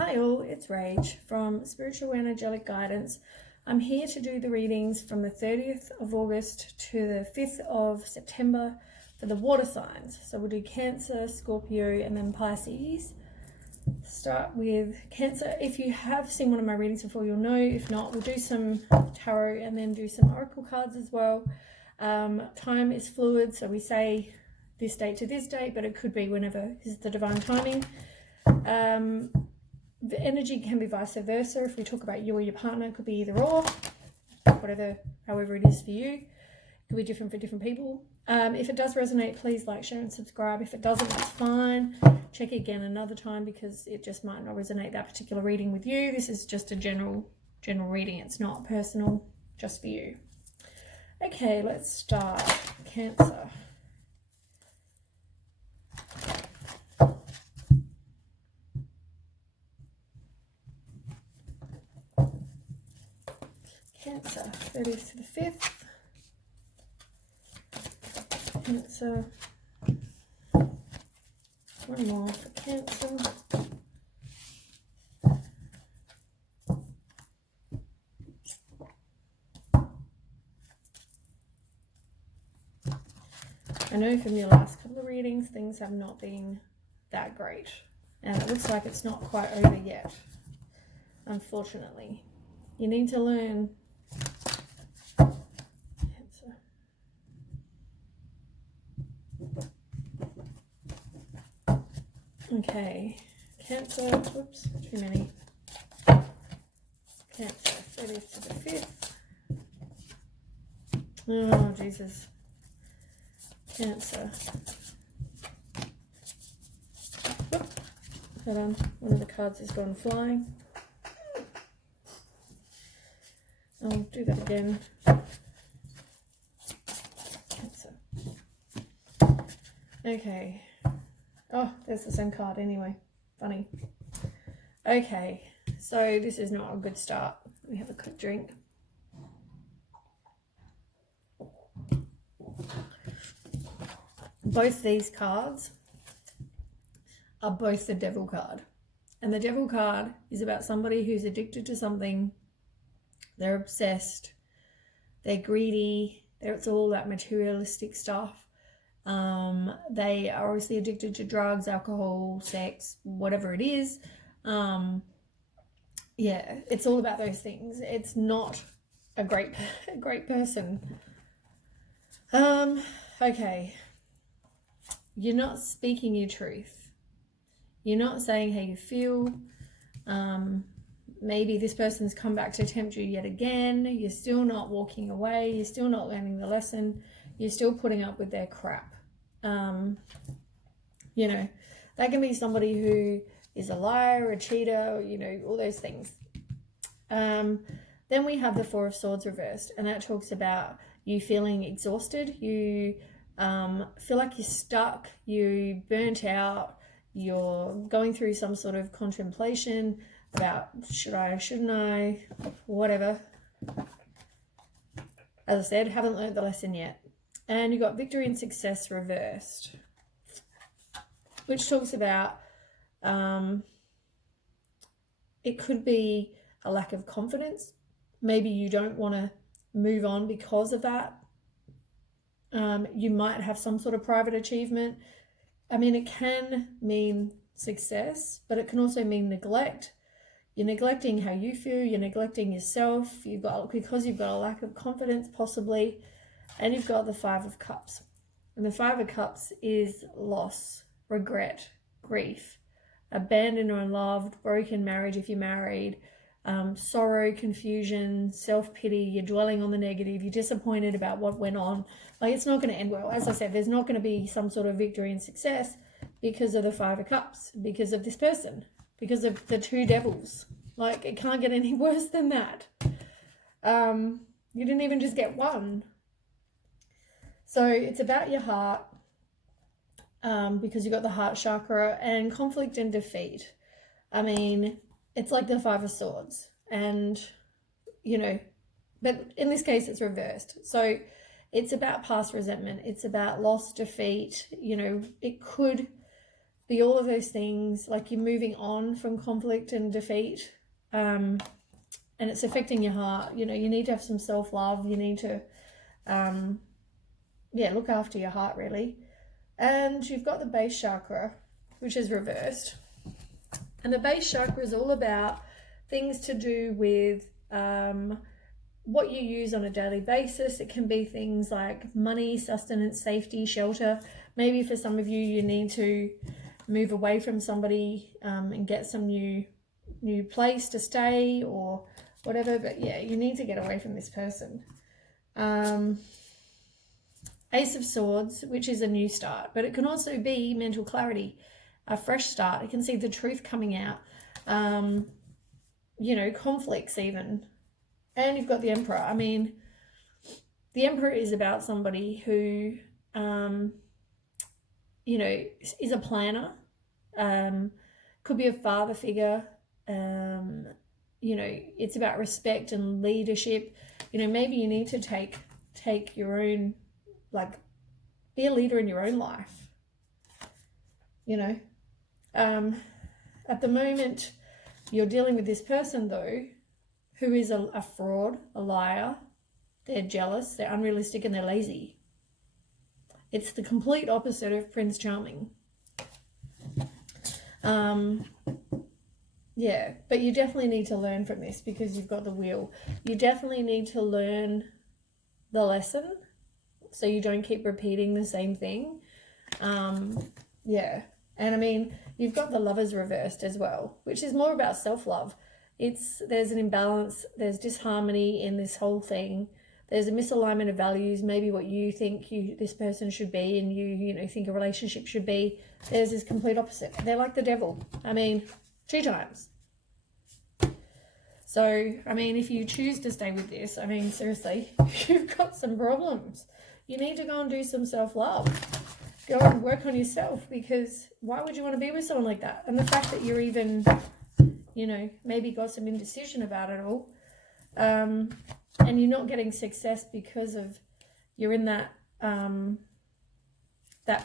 Hi all, it's Rach from Spiritual Energetic Guidance. I'm here to do the readings from the 30th of August to the 5th of September for the water signs. So we'll do Cancer, Scorpio, and then Pisces. Start with Cancer. If you have seen one of my readings before, you'll know. If not, we'll do some tarot and then do some oracle cards as well. Time is fluid, so we say this date to this date, but it could be whenever is the divine timing. The energy can be vice versa. If we talk about you or your partner, it could be either or, however it is for you. It could be different for different people. If it does resonate, please like, share, and subscribe. If it doesn't, that's fine. Check again another time because it just might not resonate that particular reading with you. This is just a general reading. It's not personal, just for you. Okay, let's start. Cancer. Cancer, 30th to the 5th. Cancer. One more for Cancer. I know from your last couple of readings, things have not been that great. And it looks like it's not quite over yet, unfortunately. You need to learn. Cancer. Okay, Cancer, whoops, too many. Cancer, 30th to the 5th. Oh, Jesus. Cancer. Whoop. Hold on, one of the cards has gone flying. I'll do that again. Cancer. Okay. Oh, there's the same card anyway. Funny. Okay, so this is not a good start. Let me have a quick drink. Both these cards are both the Devil card. And the Devil card is about somebody who's addicted to something. They're obsessed. They're greedy. It's all that materialistic stuff. They are obviously addicted to drugs, alcohol, sex, whatever it is. Yeah, it's all about those things. It's not a great person. Okay. You're not speaking your truth. You're not saying how you feel. Maybe this person's come back to tempt you yet again. You're still not walking away. You're still not learning the lesson. You're still putting up with their crap. You know, that can be somebody who is a liar, a cheater, you know, all those things. Then we have the Four of Swords reversed, and that talks about you feeling exhausted. You feel like you're stuck, you burnt out, you're going through some sort of contemplation about should I, shouldn't I, whatever. As I said, haven't learned the lesson yet. And you got Victory and Success reversed, which talks about it could be a lack of confidence. Maybe you don't want to move on because of that. You might have some sort of private achievement. I mean, it can mean success, but it can also mean neglect. You're neglecting how you feel. You're neglecting yourself. Because you've got a lack of confidence, possibly. And you've got the Five of Cups. And the Five of Cups is loss, regret, grief, abandoned or unloved, broken marriage if you're married, sorrow, confusion, self-pity. You're dwelling on the negative. You're disappointed about what went on. Like, it's not going to end well. As I said, there's not going to be some sort of victory and success because of the Five of Cups, because of this person, because of the two devils. Like, it can't get any worse than that. You didn't even just get one. So it's about your heart, because you got the heart chakra, and conflict and defeat. I mean, it's like the Five of Swords, and, you know, but in this case it's reversed. So it's about past resentment. It's about loss, defeat. You know, it could be all of those things, like you're moving on from conflict and defeat, and it's affecting your heart. You know, you need to have some self-love. You need to, look after your heart, really. And you've got the base chakra, which is reversed. And the base chakra is all about things to do with what you use on a daily basis. It can be things like money, sustenance, safety, shelter. Maybe for some of you, you need to move away from somebody and get some new place to stay or whatever. But yeah, you need to get away from this person. Ace of Swords, which is a new start, but it can also be mental clarity, a fresh start. It can see the truth coming out, conflicts even. And you've got the Emperor. I mean, the Emperor is about somebody who, is a planner, could be a father figure. It's about respect and leadership. Maybe you need to take your own, be a leader in your own life. At the moment, you're dealing with this person, though, who is a fraud, a liar. They're jealous, they're unrealistic, and they're lazy. It's the complete opposite of Prince Charming. But you definitely need to learn from this because you've got the wheel. You definitely need to learn the lesson so you don't keep repeating the same thing. And I mean, you've got the Lovers reversed as well, which is more about self-love. There's an imbalance, there's disharmony in this whole thing. There's a misalignment of values, maybe what you think this person should be and you think a relationship should be. There's this complete opposite. They're like the devil. I mean, 2 times. So, I mean, if you choose to stay with this, I mean, seriously, you've got some problems. You need to go and do some self-love. Go and work on yourself, because why would you want to be with someone like that? And the fact that you're even, maybe got some indecision about it all, and you're not getting success because of you're in that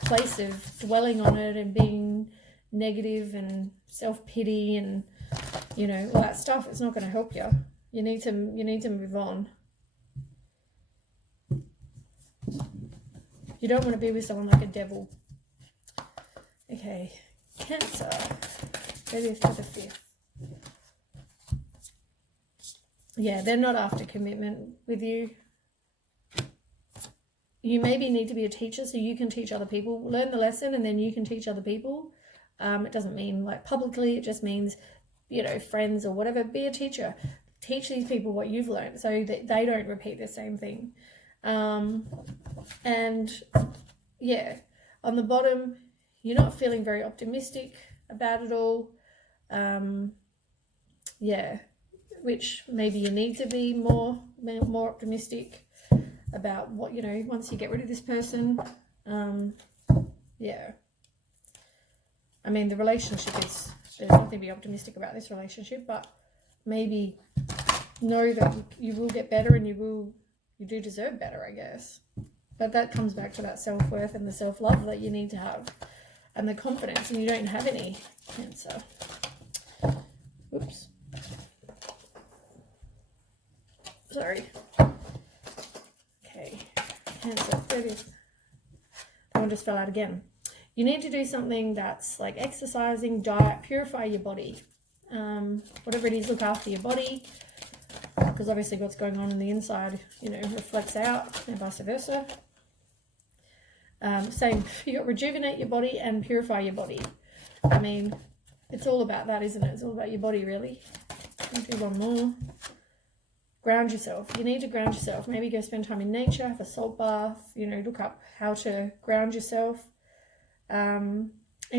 place of dwelling on it and being negative and self-pity and all that stuff. It's not going to help you. You need to move on. You don't want to be with someone like a devil. Okay, Cancer, 30th to the 5th. Yeah, they're not after commitment with you. You maybe need to be a teacher so you can teach other people. Learn the lesson and then you can teach other people. It doesn't mean publicly, it just means, friends or whatever. Be a teacher. Teach these people what you've learned so that they don't repeat the same thing. On the bottom, you're not feeling very optimistic about it all. Which maybe you need to be more optimistic about what, once you get rid of this person. I mean, the relationship there's nothing to be optimistic about this relationship, but maybe know that you will get better and you do deserve better, I guess. But that comes back to that self-worth and the self-love that you need to have and the confidence, and you don't have any, Cancer. Oops. Sorry. Okay, Cancer, 30th. That one just fell out again. You need to do something that's like exercising, diet, purify your body. Whatever it is, look after your body, because obviously what's going on in the inside, reflects out, and vice versa. Same, you got rejuvenate your body and purify your body. I mean, it's all about that, isn't it? It's all about your body, really. I'll do one more. Ground yourself. You need to ground yourself. Maybe go spend time in nature, have a salt bath, look up how to ground yourself. And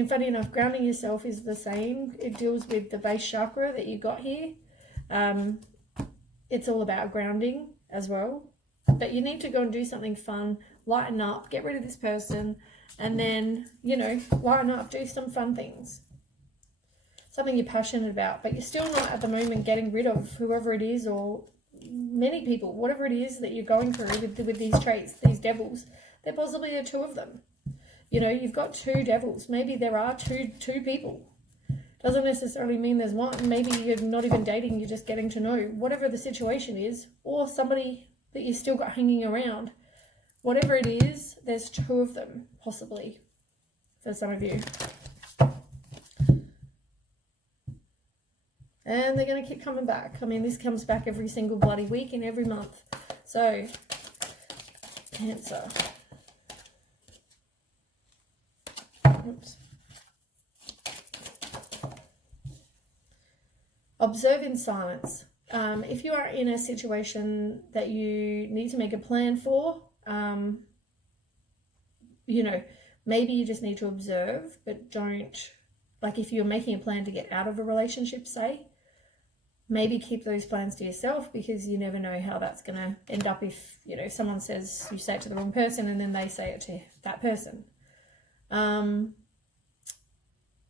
funny enough, grounding yourself is the same. It deals with the base chakra that you got here. It's all about grounding as well. But you need to go and do something fun, lighten up, get rid of this person, and then, lighten up, do some fun things. Something you're passionate about, but you're still not at the moment getting rid of whoever it is or many people, whatever it is that you're going through with these traits, these devils. There possibly are 2 of them. You know, you've got two devils. Maybe there are two people. Doesn't necessarily mean there's one. Maybe you're not even dating, you're just getting to know. Whatever the situation is, or somebody that you still got hanging around. Whatever it is, there's two of them, possibly, for some of you. And they're going to keep coming back. I mean, this comes back every single bloody week and every month. So, Cancer. Oops. Observe in silence. If you are in a situation that you need to make a plan for, you know, maybe you just need to observe, but don't, like if you're making a plan to get out of a relationship, say, maybe keep those plans to yourself, because you never know how that's going to end up if, you know, someone says, you say it to the wrong person and then they say it to that person.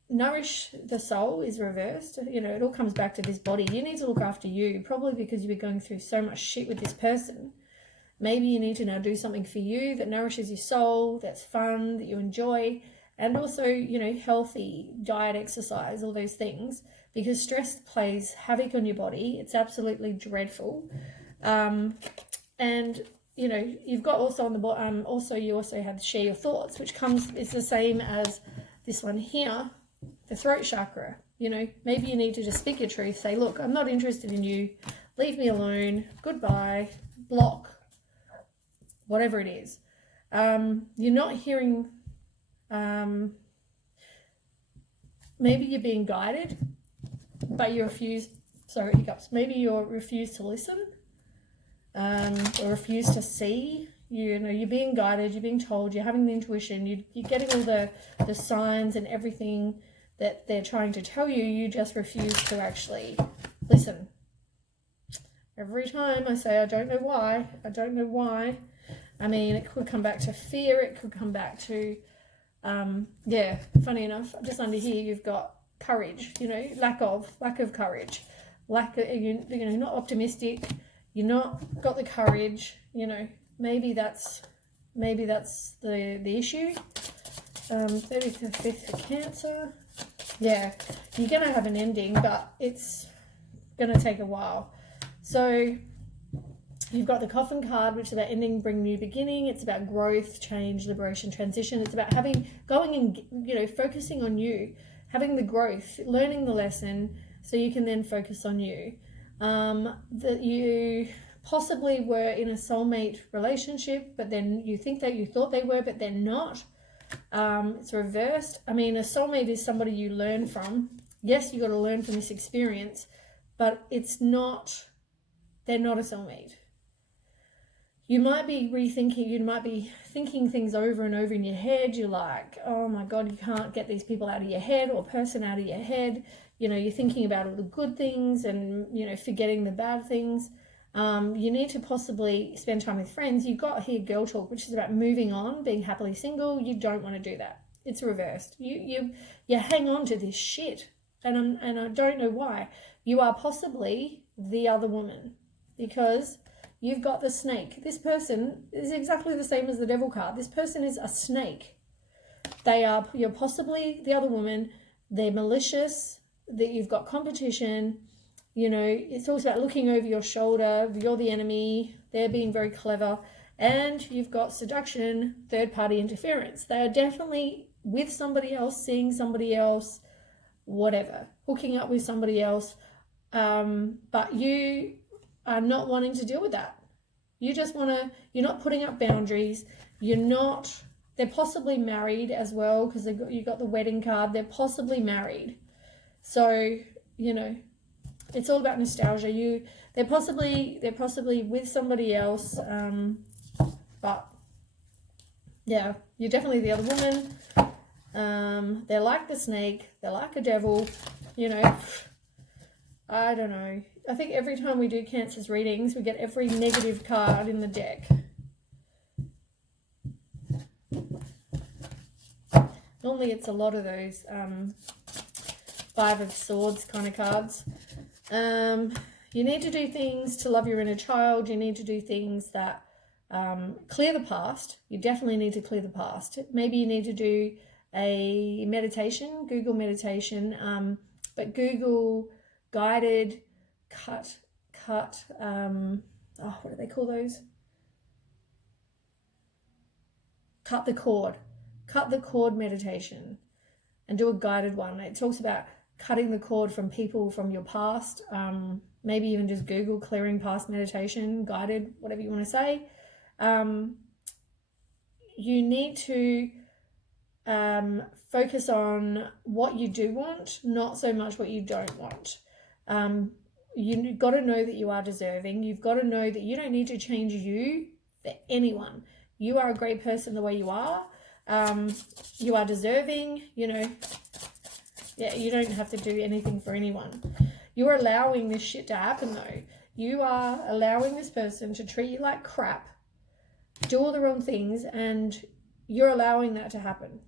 Nourish the soul is reversed. You know, it all comes back to this body. You need to look after you, probably because you've been going through so much shit with this person. Maybe you need to now do something for you that nourishes your soul, that's fun, that you enjoy, and also, you know, healthy diet, exercise, all those things, because stress plays havoc on your body. It's absolutely dreadful. And, you know, you've got also on the bottom, you also have share your thoughts, which is the same as this one here, the throat chakra. You know, maybe you need to just speak your truth, say, look, I'm not interested in you, leave me alone, goodbye, block, whatever it is. You're not hearing, maybe you're being guided, but you refuse, maybe you refuse to listen, or refuse to see. You know, you're being guided, you're being told, you're having the intuition, you're getting all the signs and everything that they're trying to tell you. You just refuse to actually listen. Every time I say, I don't know why. I mean, it could come back to fear, it could come back to, yeah, funny enough, just under here you've got courage, you know, lack of courage, you know, not optimistic, you're not got the courage, you know, maybe that's the issue. 35th for Cancer. Yeah, you're going to have an ending, but it's going to take a while. So you've got the Coffin card, which is about ending, bring new beginning. It's about growth, change, liberation, transition. It's about going and, you know, focusing on you, having the growth, learning the lesson, so you can then focus on you. That you possibly were in a soulmate relationship, but then you think that you thought they were, but they're not. It's reversed. I mean, a soulmate is somebody you learn from. Yes, you got to learn from this experience, but they're not a soulmate. You might be thinking things over and over in your head. You're like, oh my God, you can't get these people out of your head or person out of your head. You know, you're thinking about all the good things and, you know, forgetting the bad things. You need to possibly spend time with friends. You've got here girl talk, which is about moving on, being happily single. You don't want to do that. It's reversed. You hang on to this shit, and I don't know why. You are possibly the other woman, because you've got the snake. This person is exactly the same as the devil card. This person is a snake. You're possibly the other woman. They're malicious. That you've got competition. You know, it's also about looking over your shoulder. You're the enemy. They're being very clever. And you've got seduction, third-party interference. They are definitely with somebody else, seeing somebody else, whatever, hooking up with somebody else. But you are not wanting to deal with that. You just you're not putting up boundaries. They're possibly married as well, because you got the wedding card. They're possibly married. So, you know, it's all about nostalgia. They're possibly with somebody else, but yeah, you're definitely the other woman. They're like the snake. They're like a devil. You know, I don't know. I think every time we do Cancer's readings, we get every negative card in the deck. Normally, it's a lot of those Five of Swords kind of cards. You need to do things to love your inner child. You need to do things that Clear the past. You definitely need to clear the past. Maybe you need to do a meditation, Google meditation, but Google guided cut, what do they call those? Cut the cord meditation, and do a guided one. It talks about cutting the cord from people from your past. Maybe even just Google clearing past meditation, guided, whatever you want to say. You need to focus on what you do want, not so much what you don't want. You've got to know that you are deserving. You've got to know that you don't need to change you for anyone. You are a great person the way you are. You are deserving, you know. Yeah, you don't have to do anything for anyone. You're allowing this shit to happen though. You are allowing this person to treat you like crap, do all the wrong things, and you're allowing that to happen.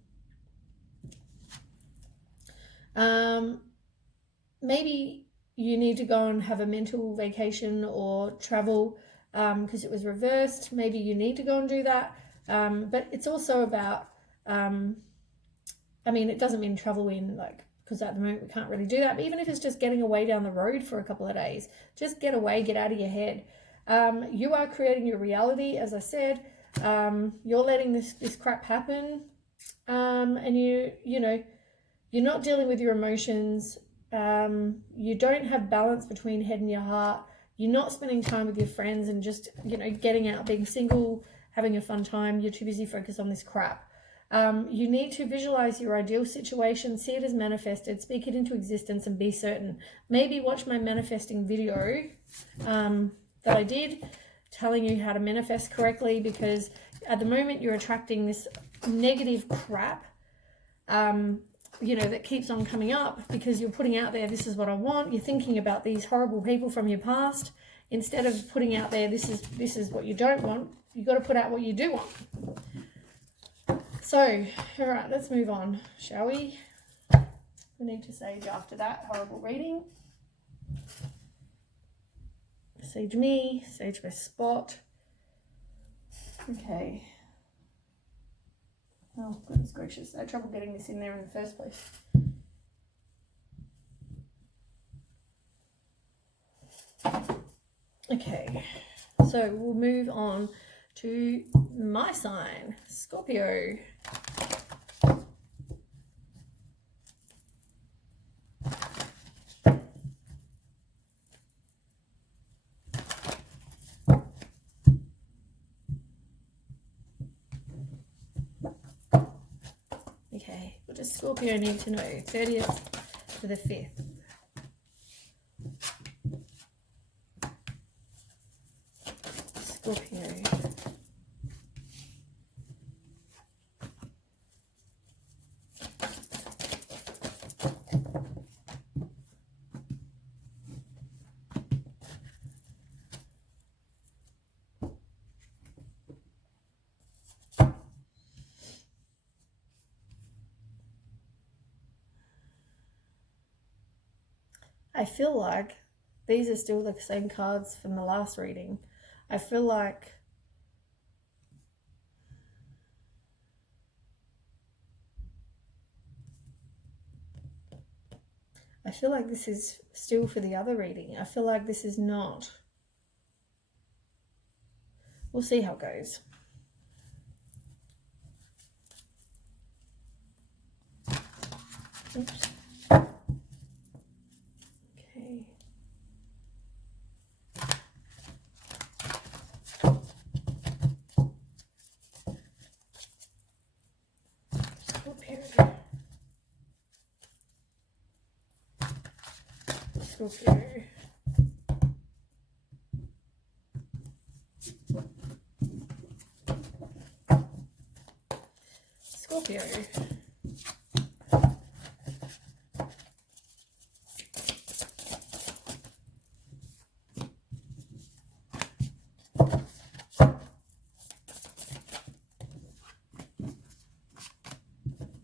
Maybe you need to go and have a mental vacation or travel because it was reversed. Maybe you need to go and do that. But it's also about, it doesn't mean travel in like, because at the moment we can't really do that. But even if it's just getting away down the road for a couple of days, just get away, get out of your head. You are creating your reality, as I said. You're letting this crap happen. And you're not dealing with your emotions. You don't have balance between head and your heart. You're not spending time with your friends and just, getting out, being single, having a fun time. You're too busy focused on this crap. You need to visualize your ideal situation, see it as manifested, speak it into existence, and be certain. Maybe watch my manifesting video that I did, telling you how to manifest correctly, because at the moment you're attracting this negative crap, that keeps on coming up because you're putting out there, this is what I want. You're thinking about these horrible people from your past instead of putting out there, this is what you don't want. You've got to put out what you do want. So, all right, let's move on, shall we? We need to sage after that horrible reading. Sage me, sage my spot. Okay. Oh, goodness gracious. I had trouble getting this in there in the first place. Okay, so we'll move on to my sign, Scorpio. Okay, what does Scorpio need to know? 30th to the 5th. Scorpio. I feel like these are still the same cards from the last reading. I feel like this is still for the other reading. I feel like this is not. We'll see how it goes. Oops. Okay. Scorpio. Scorpio. Scorpio.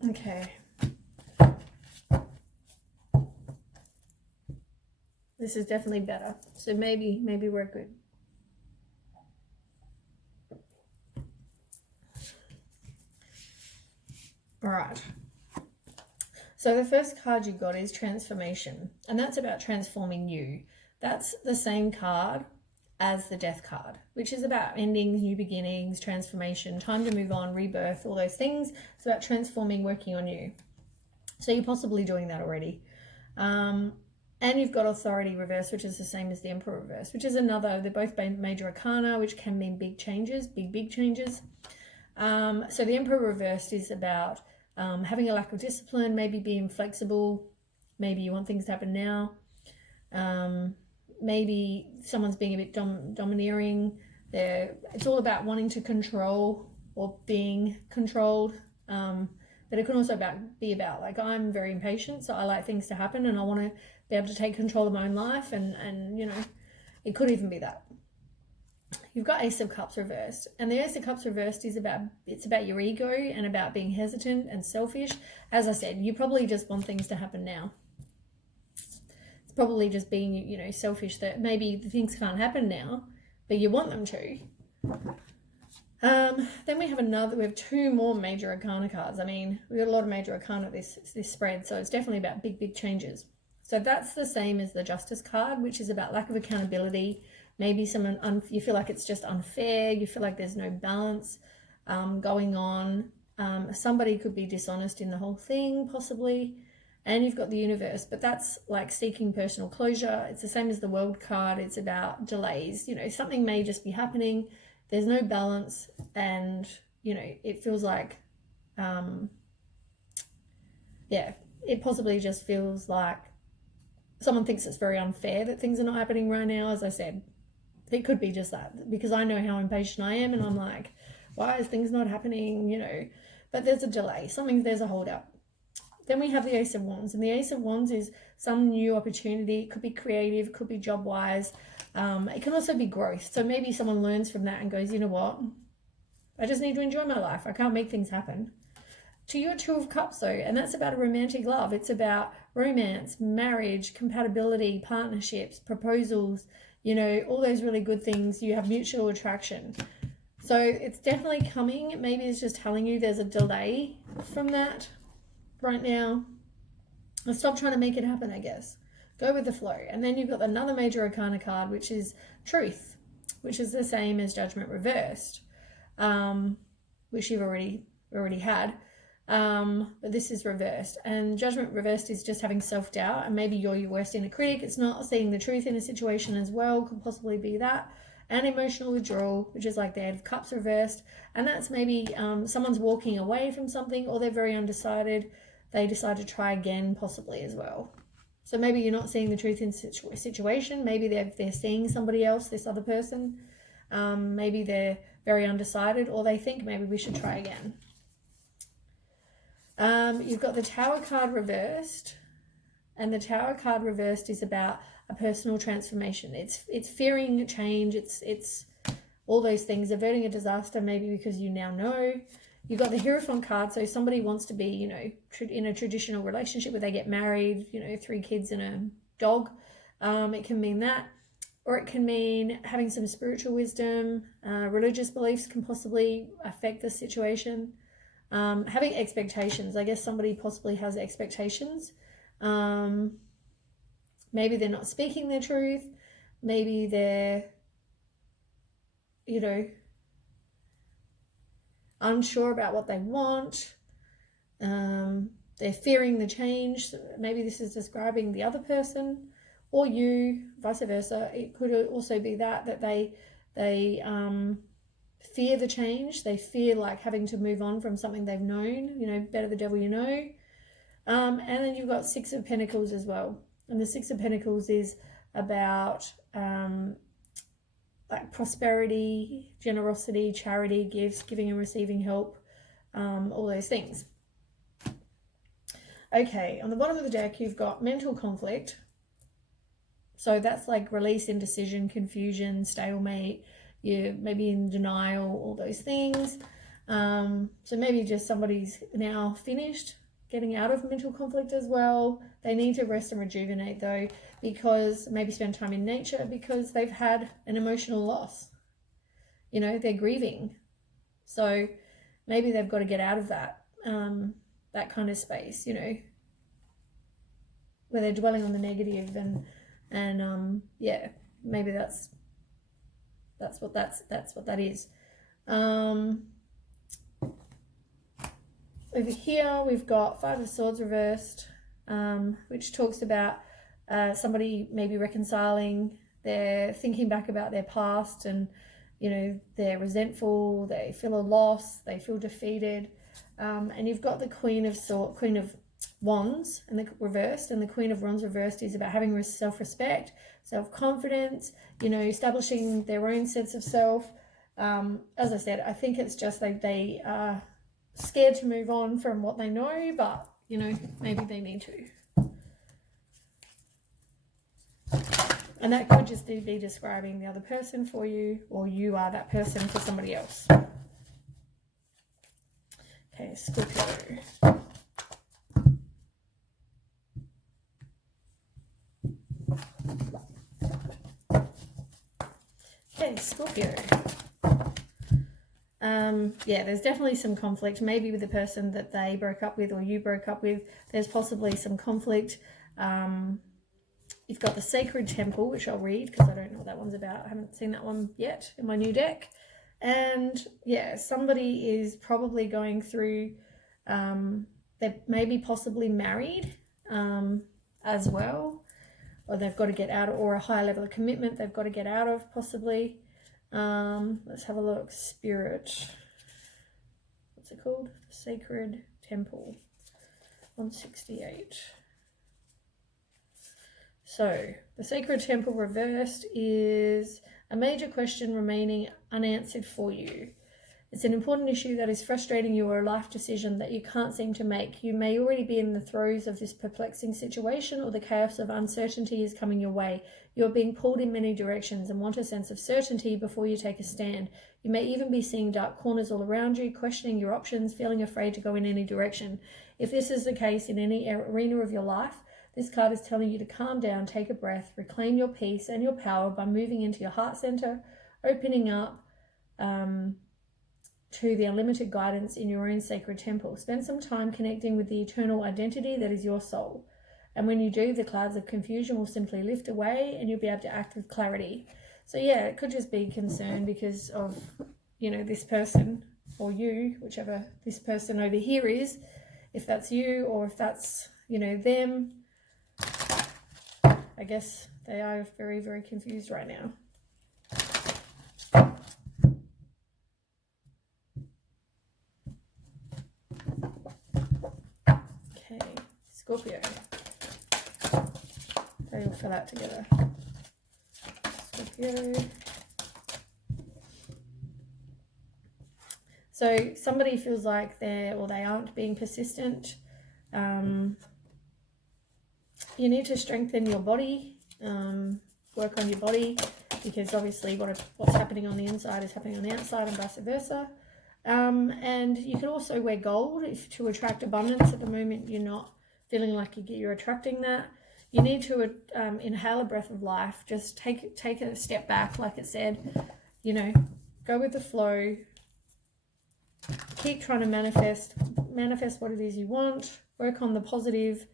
Okay. This is definitely better. So maybe we're good. All right. So the first card you got is transformation, and that's about transforming you. That's the same card as the death card, which is about endings, new beginnings, transformation, time to move on, rebirth, all those things. It's about transforming, working on you. So you're possibly doing that already. And you've got authority reverse, which is the same as the emperor reverse, which is another, they're both major arcana, which can mean big changes, big changes. So the emperor reversed is about having a lack of discipline, maybe being flexible, maybe you want things to happen now. Maybe someone's being a bit domineering. It's all about wanting to control or being controlled. But it can also be about like, I'm very impatient, so I like things to happen and I want to be able to take control of my own life, and you know, it could even be that. You've got Ace of Cups reversed, and the Ace of Cups reversed is about your ego and about being hesitant and selfish. As I said, you probably just want things to happen now. It's probably just being, you know, selfish, that maybe things can't happen now, but you want them to. Then we have two more major arcana cards. I mean, we've got a lot of major arcana this spread, so it's definitely about big changes. So that's the same as the Justice card, which is about lack of accountability. Maybe you feel like it's just unfair, you feel like there's no balance going on. Somebody could be dishonest in the whole thing, possibly. And you've got the Universe, but that's like seeking personal closure. It's the same as the World card. It's about delays. You know, something may just be happening. There's no balance, and, you know, it feels like, it possibly just feels like someone thinks it's very unfair that things are not happening right now. As I said, it could be just that, because I know how impatient I am, and I'm like, why is things not happening, you know? But there's a delay, there's a hold up. Then we have the Ace of Wands, and the Ace of Wands is some new opportunity. It could be creative, could be job-wise. It can also be growth. So maybe someone learns from that and goes, you know what? I just need to enjoy my life. I can't make things happen. To your Two of Cups, though, and that's about a romantic love. It's about romance, marriage, compatibility, partnerships, proposals, you know, all those really good things. You have mutual attraction. So it's definitely coming. Maybe it's just telling you there's a delay from that right now. Let's stop trying to make it happen, I guess. Go with the flow. And then you've got another major arcana card, which is Truth, which is the same as Judgment reversed, which you've already had. But this is reversed, and Judgment reversed is just having self-doubt, and maybe you're your worst inner critic. It's not seeing the truth in a situation as well, could possibly be that. And emotional withdrawal, which is like the Eight of Cups reversed, and that's maybe someone's walking away from something, or they're very undecided. They decide to try again, possibly as well. So maybe you're not seeing the truth in situation. Maybe they're seeing somebody else, this other person. Maybe they're very undecided, or they think maybe we should try again. You've got the Tower card reversed, and the Tower card reversed is about a personal transformation. It's fearing change. It's all those things, averting a disaster, maybe because you now know. You've got the Hierophant card, so somebody wants to be, you know, in a traditional relationship where they get married, you know, 3 kids and a dog. It can mean that, or it can mean having some spiritual wisdom. Religious beliefs can possibly affect the situation. Having expectations. I guess somebody possibly has expectations. Maybe they're not speaking their truth. Maybe they're, you know, unsure about what they want. They're fearing the change. Maybe this is describing the other person or you, vice versa. It could also be that they fear the change. They fear like having to move on from something they've known, you know, better the devil you know. And then you've got Six of Pentacles as well. And the Six of Pentacles is about like prosperity, generosity, charity, gifts, giving and receiving help, all those things. Okay, on the bottom of the deck, you've got mental conflict. So that's like release, indecision, confusion, stalemate. You're maybe in denial, all those things. So maybe just somebody's now finished getting out of mental conflict as well. They need to rest and rejuvenate though, because maybe spend time in nature because they've had an emotional loss. You know, they're grieving. So maybe they've got to get out of that. that kind of space, you know, where they're dwelling on the negative, and yeah, maybe that's what that is. Over here we've got Five of Swords reversed, which talks about somebody maybe reconciling. They're thinking back about their past, and you know, they're resentful, they feel a loss, they feel defeated. And you've got the Queen of Wands and the reversed, and the Queen of Wands reversed is about having self-respect, self-confidence, you know, establishing their own sense of self. As I said, I think it's just like they are scared to move on from what they know, but you know, maybe they need to. And that could just be describing the other person for you, or you are that person for somebody else. Okay, Scorpio. Okay, Scorpio. Yeah, there's definitely some conflict, maybe with the person that they broke up with or you broke up with. There's possibly some conflict. You've got the Sacred Temple, which I'll read because I don't know what that one's about. I haven't seen that one yet in my new deck. And yeah, somebody is probably going through, they're maybe possibly married as well, or they've got to get out of, or a higher level of commitment they've got to get out of possibly. Let's have a look. Spirit. What's it called? The Sacred Temple. 168. So, the Sacred Temple reversed is a major question remaining unanswered for you. It's an important issue that is frustrating you, or a life decision that you can't seem to make. You may already be in the throes of this perplexing situation, or the chaos of uncertainty is coming your way. You're being pulled in many directions and want a sense of certainty before you take a stand. You may even be seeing dark corners all around you, questioning your options, feeling afraid to go in any direction. If this is the case in any arena of your life, this card is telling you to calm down, take a breath, reclaim your peace and your power by moving into your heart center, opening up to the unlimited guidance in your own sacred temple. Spend some time connecting with the eternal identity that is your soul. And when you do, the clouds of confusion will simply lift away and you'll be able to act with clarity. So yeah, it could just be concern because of, you know, this person or you, whichever this person over here is, if that's you or if that's, you know, them. I guess they are very, very confused right now. Okay, Scorpio. They all fell out together. Scorpio. So somebody feels like they aren't being persistent. You need to strengthen your body, work on your body, because obviously what's happening on the inside is happening on the outside and vice versa. And you can also wear gold to attract abundance. At the moment, you're not feeling like you're attracting that. You need to inhale a breath of life. Just take a step back, like it said. You know, go with the flow. Keep trying to manifest what it is you want. Work on the positive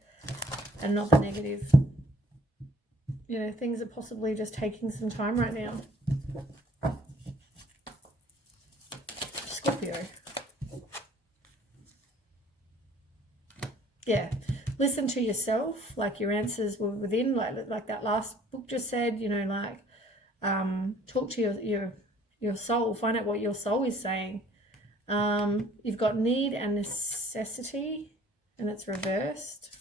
and not the negative. You know, things are possibly just taking some time right now. Scorpio. Yeah, listen to yourself, like your answers were within, like that last book just said, you know, like talk to your soul, find out what your soul is saying. You've got need and necessity, and it's reversed.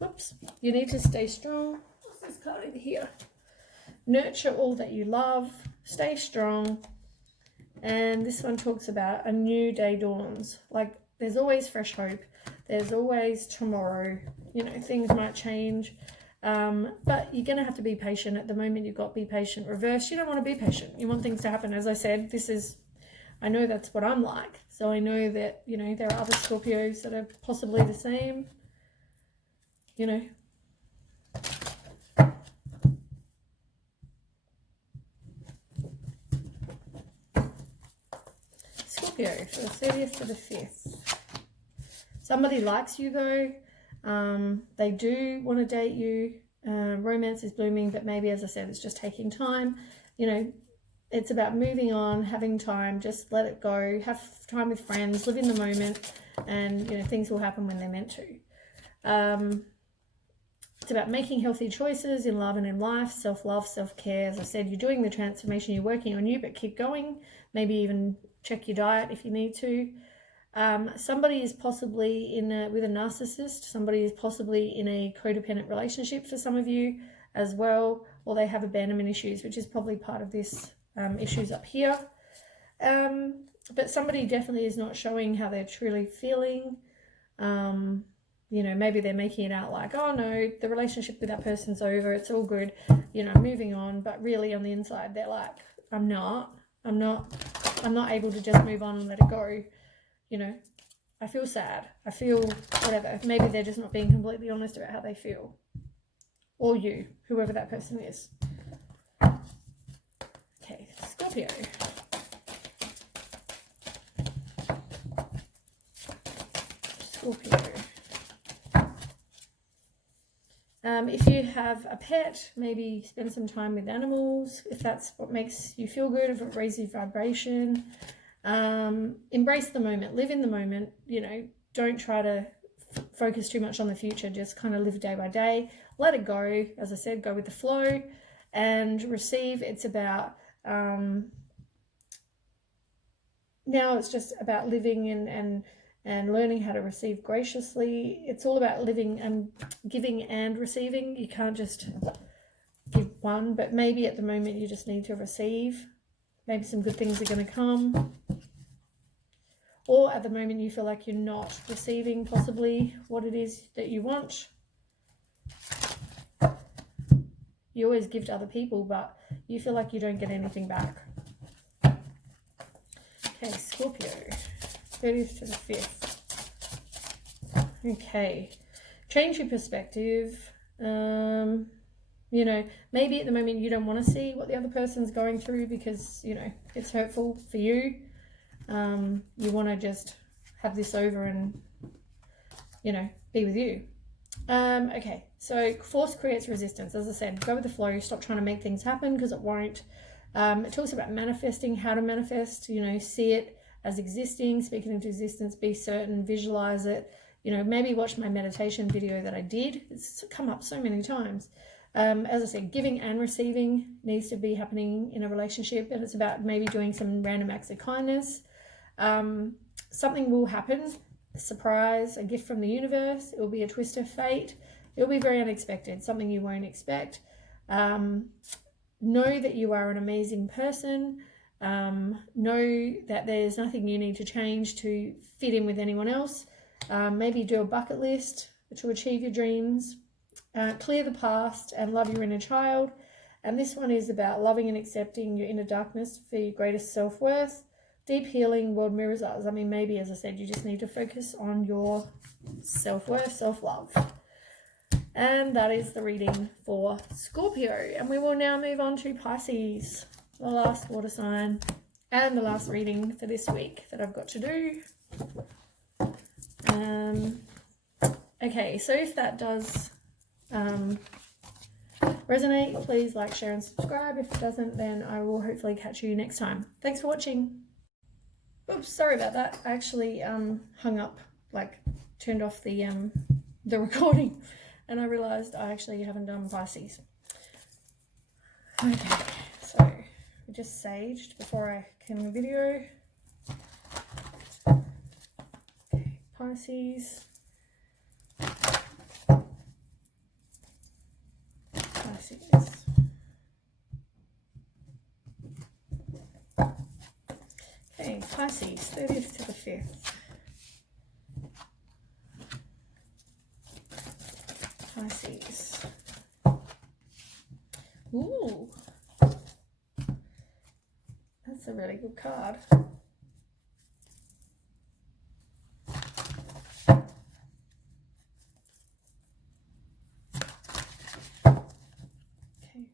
Whoops. You need to stay strong. What's this card over here? Nurture all that you love. Stay strong. And this one talks about a new day dawns. Like, there's always fresh hope. There's always tomorrow. You know, things might change. But you're going to have to be patient. At the moment, you've got be patient. Reverse, you don't want to be patient. You want things to happen. As I said, I know that's what I'm like. So I know that, you know, there are other Scorpios that are possibly the same. You know. Scorpio for the 30th to the 5th. Somebody likes you though. They do want to date you. Romance is blooming, but maybe, as I said, it's just taking time. You know, it's about moving on, having time, just let it go, have time with friends, live in the moment, and, you know, things will happen when they're meant to. It's about making healthy choices in love and in life, self-love, self-care. As I said, you're doing the transformation, you're working on you, but keep going. Maybe even check your diet if you need to. Somebody is possibly with a narcissist. Somebody is possibly in a codependent relationship for some of you as well, or they have abandonment issues, which is probably part of this issues up here. But somebody definitely is not showing how they're truly feeling. You know, maybe they're making it out like, oh no, the relationship with that person's over, it's all good, you know, moving on. But really on the inside, they're like, I'm not able to just move on and let it go. You know, I feel sad. I feel whatever. Maybe they're just not being completely honest about how they feel. Or you, whoever that person is. Okay, Scorpio. Scorpio. If you have a pet, maybe spend some time with animals, if that's what makes you feel good, if it raises your vibration. Embrace the moment, live in the moment, you know, don't try to focus too much on the future, just kind of live day by day, let it go, as I said, go with the flow. And receive, it's about, now it's just about living and learning how to receive graciously. It's all about living and giving and receiving. You can't just give one, but maybe at the moment you just need to receive. Maybe some good things are going to come. Or at the moment you feel like you're not receiving possibly what it is that you want. You always give to other people, but you feel like you don't get anything back. Okay, Scorpio, 30th to the 5th. Okay, change your perspective. You know, maybe at the moment you don't want to see what the other person's going through because, you know, it's hurtful for you. You want to just have this over and, you know, be with you. Okay, so force creates resistance. As I said, go with the flow. Stop trying to make things happen because it won't. It talks about manifesting, how to manifest, you know, see it as existing, speak it into existence, be certain, visualize it. You know, maybe watch my meditation video that I did. It's come up so many times. As I said, giving and receiving needs to be happening in a relationship, and it's about maybe doing some random acts of kindness. Something will happen, a surprise, a gift from the universe. It will be a twist of fate. It will be very unexpected, something you won't expect. Know that you are an amazing person. Know that there's nothing you need to change to fit in with anyone else. Maybe do a bucket list to achieve your dreams. Clear the past and love your inner child. And this one is about loving and accepting your inner darkness for your greatest self-worth. Deep healing, world mirrors us. I mean, maybe, as I said, you just need to focus on your self-worth, self-love. And that is the reading for Scorpio. And we will now move on to Pisces, the last water sign, and the last reading for this week that I've got to do. Okay, so if that does resonate, please like, share, and subscribe. If it doesn't, then I will hopefully catch you next time. Thanks for watching. Oops, sorry about that. I actually hung up, like turned off the recording, and I realized I actually haven't done Pisces. Okay, so we just saged before I came in the video. Okay, Pisces. Okay, Pisces, 30th to the 5th. Pisces. Ooh. That's a really good card. Okay.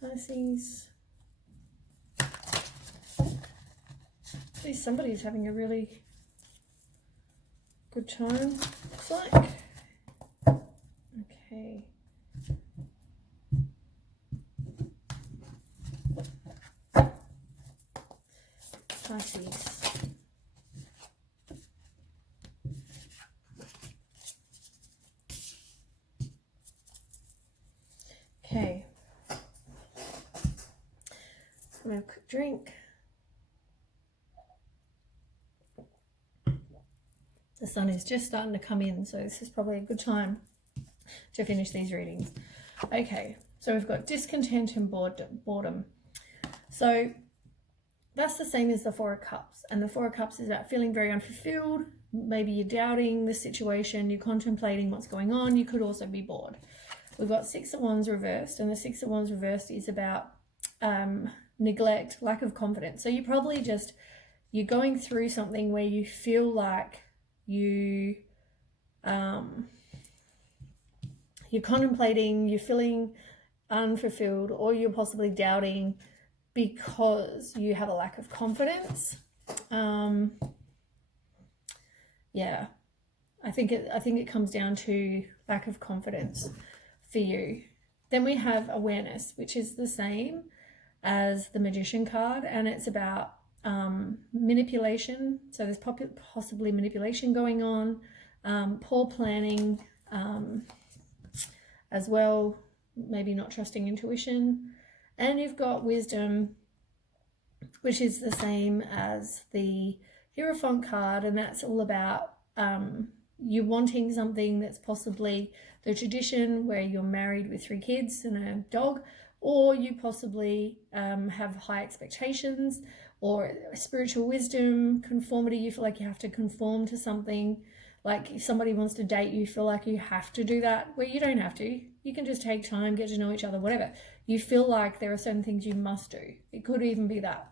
Pisces. At least somebody's having a really good time, looks like. Okay. Pisces. Okay. I'm gonna have a quick drink. The sun is just starting to come in, so this is probably a good time to finish these readings. Okay, so we've got discontent and boredom. So that's the same as the Four of Cups, and the Four of Cups is about feeling very unfulfilled. Maybe you're doubting the situation, you're contemplating what's going on. You could also be bored. We've got Six of Wands reversed, and the Six of Wands reversed is about neglect, lack of confidence. So you're going through something where you feel like you're contemplating, you're feeling unfulfilled, or you're possibly doubting because you have a lack of confidence. Yeah, I think it comes down to lack of confidence for you. Then we have awareness, which is the same as the Magician card, and it's about manipulation. So there's possibly manipulation going on, poor planning as well, maybe not trusting intuition. And you've got wisdom, which is the same as the Hierophant card, and that's all about you wanting something that's possibly the tradition where you're married with 3 kids and a dog, or you possibly have high expectations, or spiritual wisdom, conformity. You feel like you have to conform to something. Like if somebody wants to date you, feel like you have to do that, where you don't have to. You can just take time, get to know each other, whatever. You feel like there are certain things you must do. It could even be that.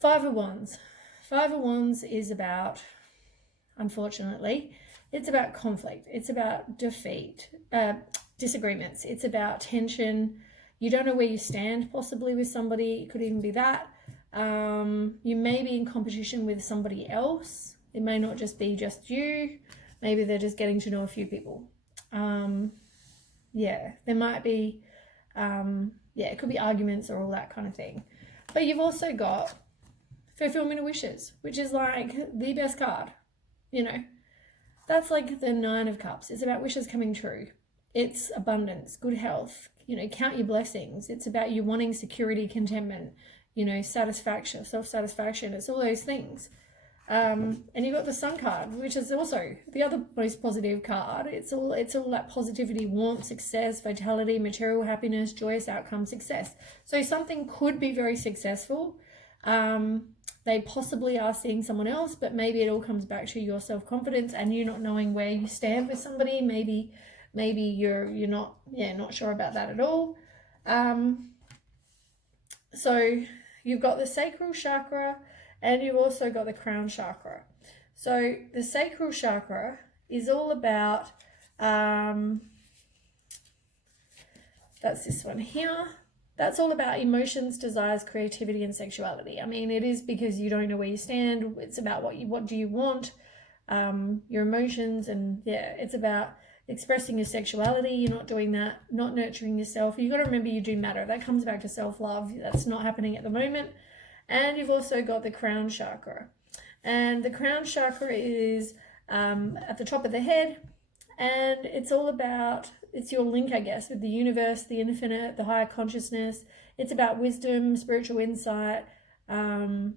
Five of Wands. Five of Wands is about, unfortunately, it's about conflict. It's about defeat, disagreements. It's about tension. You don't know where you stand possibly with somebody. It could even be that. You may be in competition with somebody else. It may not just be just you. Maybe they're just getting to know a few people. Yeah, there might be, it could be arguments or all that kind of thing. But you've also got fulfillment of wishes, which is like the best card, you know. That's like the Nine of Cups. It's about wishes coming true. It's abundance, good health, you know, count your blessings. It's about you wanting security, contentment, you know, satisfaction, self-satisfaction. It's all those things. And you've got the Sun card, which is also the other most positive card. It's all that positivity, warmth, success, vitality, material happiness, joyous outcome, success. So something could be very successful. They possibly are seeing someone else, but maybe it all comes back to your self-confidence and you not knowing where you stand with somebody. Maybe you're not sure about that at all. So you've got the sacral chakra and you've also got the crown chakra. So the sacral chakra is all about, that's this one here. That's all about emotions, desires, creativity, and sexuality. I mean, it is because you don't know where you stand. It's about what do you want, your emotions, and yeah, it's about expressing your sexuality. You're not doing that, not nurturing yourself. You've got to remember you do matter. That comes back to self-love. That's not happening at the moment. And you've also got the crown chakra. And the crown chakra is at the top of the head. And it's all about, it's your link, I guess, with the universe, the infinite, the higher consciousness. It's about wisdom, spiritual insight. And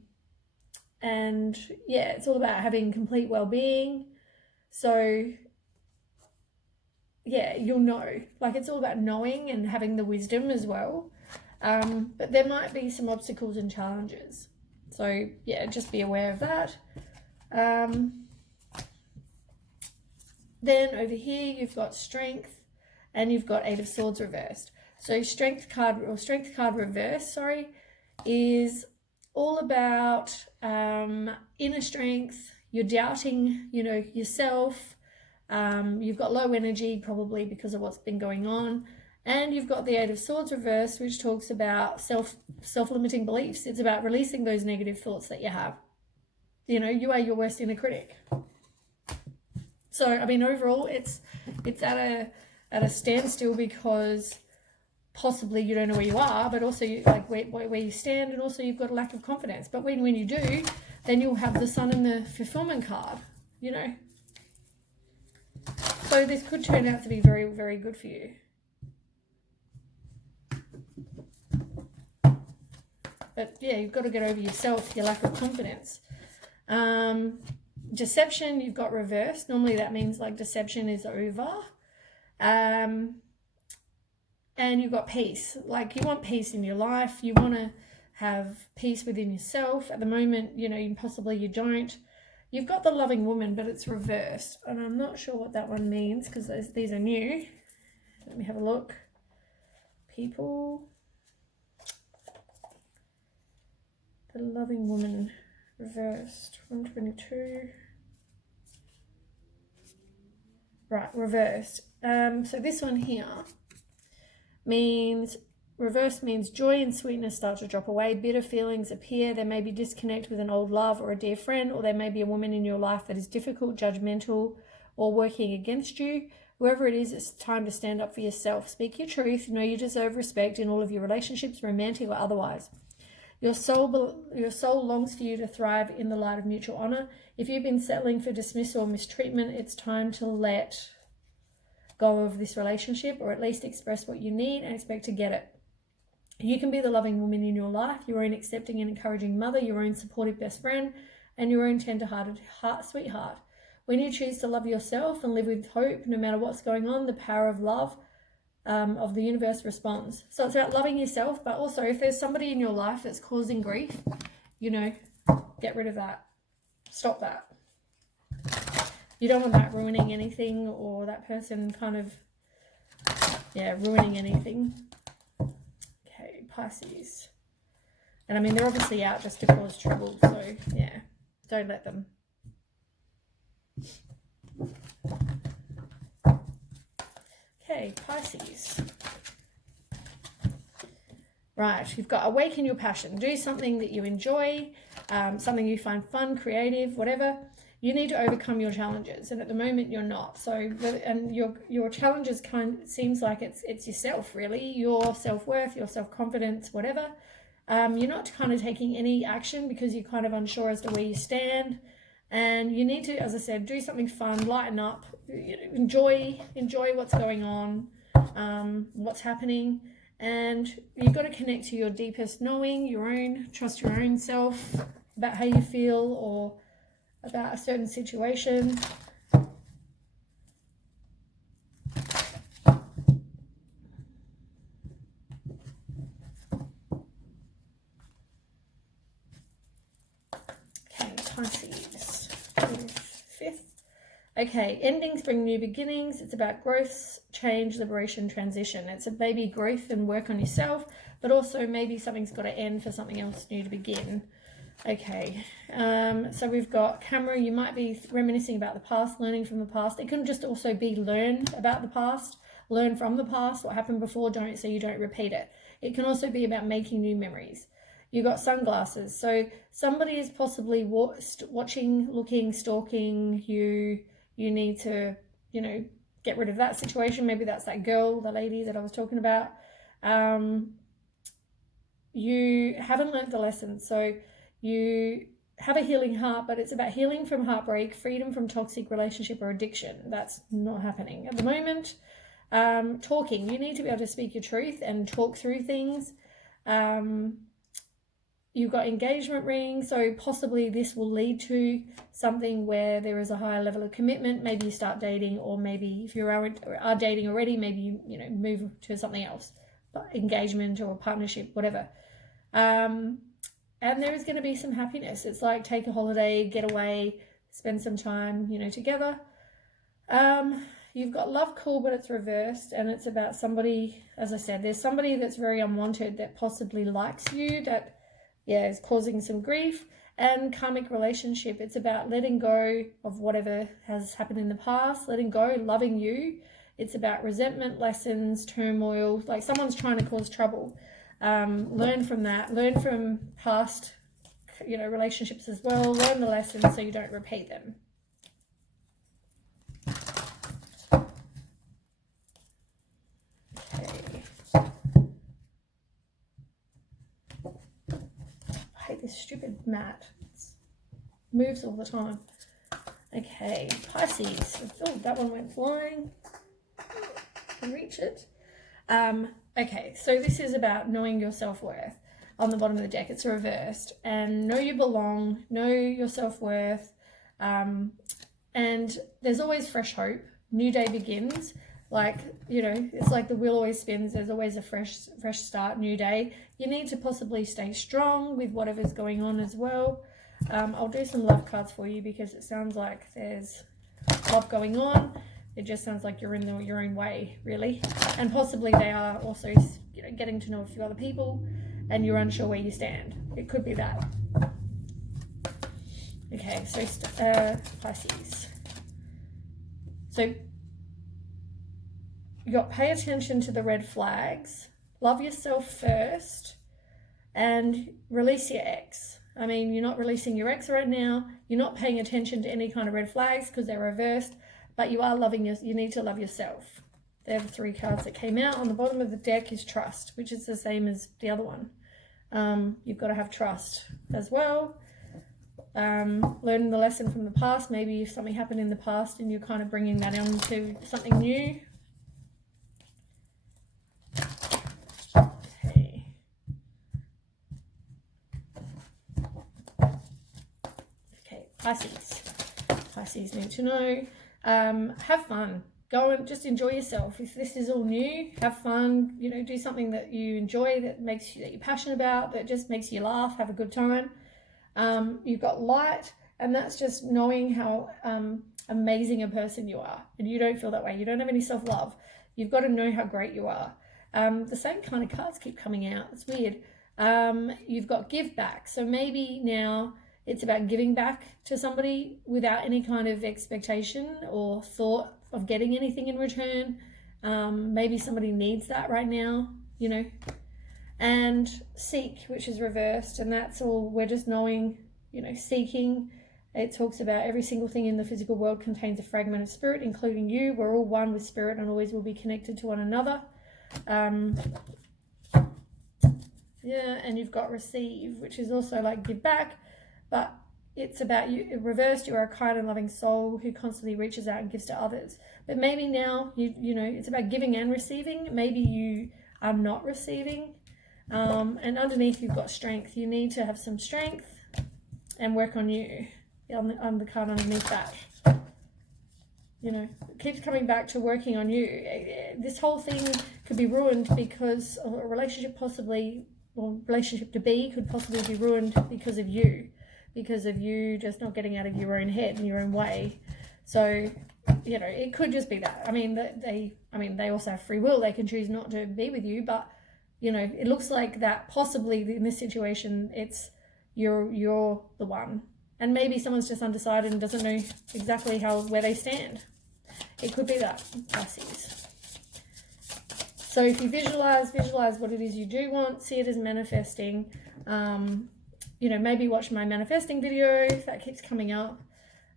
yeah, it's all about having complete well-being. So yeah, you'll know. Like, it's all about knowing and having the wisdom as well. But there might be some obstacles and challenges. So yeah, just be aware of that. Then over here, you've got strength and you've got Eight of Swords reversed. So strength card reversed, is all about inner strength. You're doubting, you know, yourself. You've got low energy, probably because of what's been going on. And you've got the Eight of Swords reversed, which talks about self-limiting beliefs. It's about releasing those negative thoughts that you have. You know, you are your worst inner critic. So, I mean, overall, it's at a standstill because possibly you don't know where you are, but also like where you stand, and also you've got a lack of confidence. But when you do, then you'll have the Sun and the fulfillment card, you know. So this could turn out to be very, very good for you. But yeah, you've got to get over yourself, your lack of confidence. Deception, you've got reversed. Normally that means like deception is over. And you've got peace. Like you want peace in your life. You want to have peace within yourself. At the moment, you know, possibly you don't. You've got the loving woman, but it's reversed. And I'm not sure what that one means because these are new. Let me have a look. People. The loving woman reversed. 122. Right, reversed. So this one here means, reverse means joy and sweetness start to drop away. Bitter feelings appear. There may be disconnect with an old love or a dear friend, or there may be a woman in your life that is difficult, judgmental, or working against you. Whoever it is, it's time to stand up for yourself. Speak your truth. Know you deserve respect in all of your relationships, romantic or otherwise. Your soul longs for you to thrive in the light of mutual honor. If you've been settling for dismissal or mistreatment, it's time to let go of this relationship, or at least express what you need and expect to get it. You can be the loving woman in your life, your own accepting and encouraging mother, your own supportive best friend, and your own tender-hearted sweetheart. When you choose to love yourself and live with hope, no matter what's going on, the power of love of the universe responds. So it's about loving yourself, but also if there's somebody in your life that's causing grief, you know, get rid of that. Stop that. You don't want that ruining anything, or that person kind of, ruining anything. Okay, Pisces. And I mean, they're obviously out just to cause trouble, so yeah, don't let them. Okay, Pisces. Right, you've got awaken your passion. Do something that you enjoy, something you find fun, creative, whatever. You need to overcome your challenges, and at the moment you're not. So, and your challenges seems like it's yourself, really, your self-worth, your self-confidence, whatever. You're not kind of taking any action because you're kind of unsure as to where you stand, and you need to, as I said, do something fun, lighten up, enjoy what's going on, what's happening, and you've got to connect to your deepest knowing, trust your own self about how you feel or about a certain situation. Okay, Pisces, 5th. Okay, endings bring new beginnings. It's about growth, change, liberation, transition. It's a baby growth and work on yourself, but also maybe something's got to end for something else new to begin. Okay, so we've got Camera. You might be reminiscing about the past, learning from the past. It can just also be learn about the past, learn from the past, what happened before, so you don't repeat it. It can also be about making new memories. You got Sunglasses. So somebody is possibly watching, looking, stalking you. You need to, get rid of that situation. Maybe that's that girl, the lady that I was talking about. You haven't learned the lesson. So you have a healing heart, but it's about healing from heartbreak, freedom from toxic relationship or addiction. That's not happening at the moment. Talking. You need to be able to speak your truth and talk through things. You've got engagement ring, so possibly this will lead to something where there is a higher level of commitment. Maybe you start dating, or maybe if you are dating already, maybe you move to something else, engagement or partnership, whatever. And there is going to be some happiness. It's like take a holiday, get away, spend some time, together. You've got Love Call, but it's reversed, and it's about somebody, as I said, there's somebody that's very unwanted that possibly likes you, that is causing some grief. And karmic relationship, it's about letting go of whatever has happened in the past, letting go, loving you. It's about resentment, lessons, turmoil, like someone's trying to cause trouble. Learn from that, learn from past you know, relationships as well. Learn the lessons so you don't repeat them. Okay. I hate this stupid mat. It moves all the time. Okay, Pisces. Oh, that one went flying. Can reach it. Okay, so this is about knowing your self-worth. On the bottom of the deck, it's reversed. And know you belong, know your self-worth. And there's always fresh hope. New day begins. Like, you know, it's like the wheel always spins. There's always a fresh start, new day. You need to possibly stay strong with whatever's going on as well. I'll do some love cards for you because it sounds like there's love going on. It just sounds like you're in your own way, really. And possibly they are also, you know, getting to know a few other people and you're unsure where you stand. It could be that. Okay, so Pisces. So you got pay attention to the red flags, love yourself first, and release your ex. I mean, you're not releasing your ex right now. You're not paying attention to any kind of red flags because they're reversed, but you are loving you need to love yourself. They're the three cards that came out. On the bottom of the deck is trust, which is the same as the other one. You've got to have trust as well. Learning the lesson from the past. Maybe if something happened in the past and you're kind of bringing that into something new. Okay. Okay, Pisces. Pisces need to know. Have fun. Go and just enjoy yourself. If this is all new, have fun. You know, do something that you enjoy, that you're passionate about, that just makes you laugh. Have a good time. You've got light, and that's just knowing how amazing a person you are. And you don't feel that way. You don't have any self-love. You've got to know how great you are. The same kind of cards keep coming out. It's weird. You've got give back. So maybe now it's about giving back to somebody without any kind of expectation or thought of getting anything in return. Maybe somebody needs that right now, you know. And seek, which is reversed, and that's all, we're just knowing, you know, seeking. It talks about every single thing in the physical world contains a fragment of spirit, including you. We're all one with spirit and always will be connected to one another. Yeah, and you've got receive, which is also like give back, but it's about you reversed. You are a kind and loving soul who constantly reaches out and gives to others. But maybe now you know it's about giving and receiving. Maybe you are not receiving. And underneath you've got strength. You need to have some strength and work on you. On the card underneath that, you know, it keeps coming back to working on you. This whole thing could be ruined because a relationship possibly, or relationship to be could possibly be ruined because of you just not getting out of your own head and your own way. So, you know, it could just be that. I mean, they also have free will. They can choose not to be with you, but you know, it looks like that possibly in this situation, it's you're the one. And maybe someone's just undecided and doesn't know exactly where they stand. It could be that, Pisces. So if you visualize what it is you do want, see it as manifesting. You know, maybe watch my manifesting video, that keeps coming up.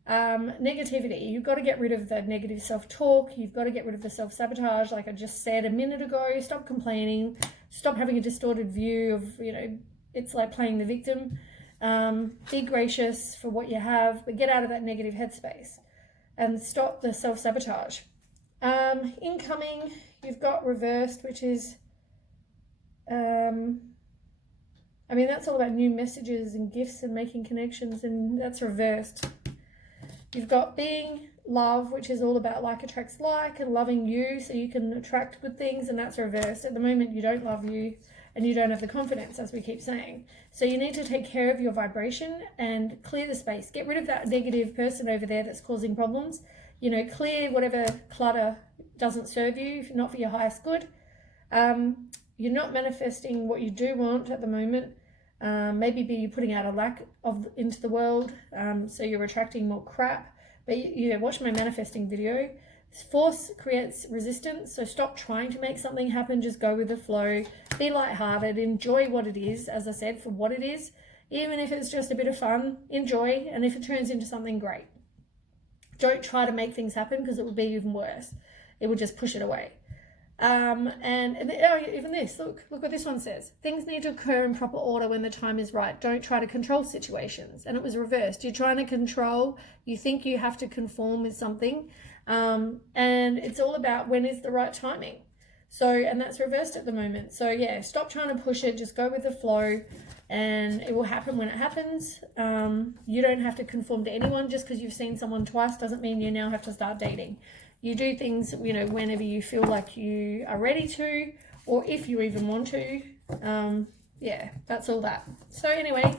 Negativity, you've got to get rid of the negative self-talk. You've got to get rid of the self-sabotage, like I just said a minute ago. Stop complaining. Stop having a distorted view of, you know, it's like playing the victim. Be gracious for what you have, but get out of that negative headspace and stop the self-sabotage. Incoming, you've got reversed, which is, I mean, that's all about new messages and gifts and making connections, and that's reversed. You've got being, love, which is all about like attracts like and loving you so you can attract good things, and that's reversed. At the moment, you don't love you and you don't have the confidence, as we keep saying. So you need to take care of your vibration and clear the space. Get rid of that negative person over there that's causing problems. You know, clear whatever clutter doesn't serve you, not for your highest good. You're not manifesting what you do want at the moment. Maybe you're putting out a lack of into the world, so you're attracting more crap. But you know, watch my manifesting video. Force creates resistance, so stop trying to make something happen. Just go with the flow. Be lighthearted. Enjoy what it is, as I said, for what it is. Even if it's just a bit of fun, enjoy, and if it turns into something, great. Don't try to make things happen, because it will be even worse. It will just push it away. Even this, look what this one says. Things need to occur in proper order when the time is right. Don't try to control situations. And it was reversed. You're trying to control, you think you have to conform with something, and it's all about when is the right timing. So, and that's reversed at the moment. So yeah, stop trying to push it, just go with the flow, and it will happen when it happens. You don't have to conform to anyone. Just because you've seen someone twice doesn't mean you now have to start dating. You do things, whenever you feel like you are ready to, or if you even want to. Yeah, that's all that. So anyway,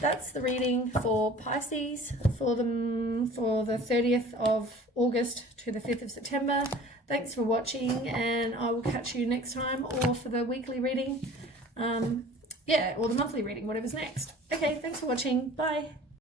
that's the reading for Pisces for the 30th of August to the 5th of September. Thanks for watching, and I will catch you next time, or for the weekly reading. Or the monthly reading, whatever's next. Okay, thanks for watching. Bye.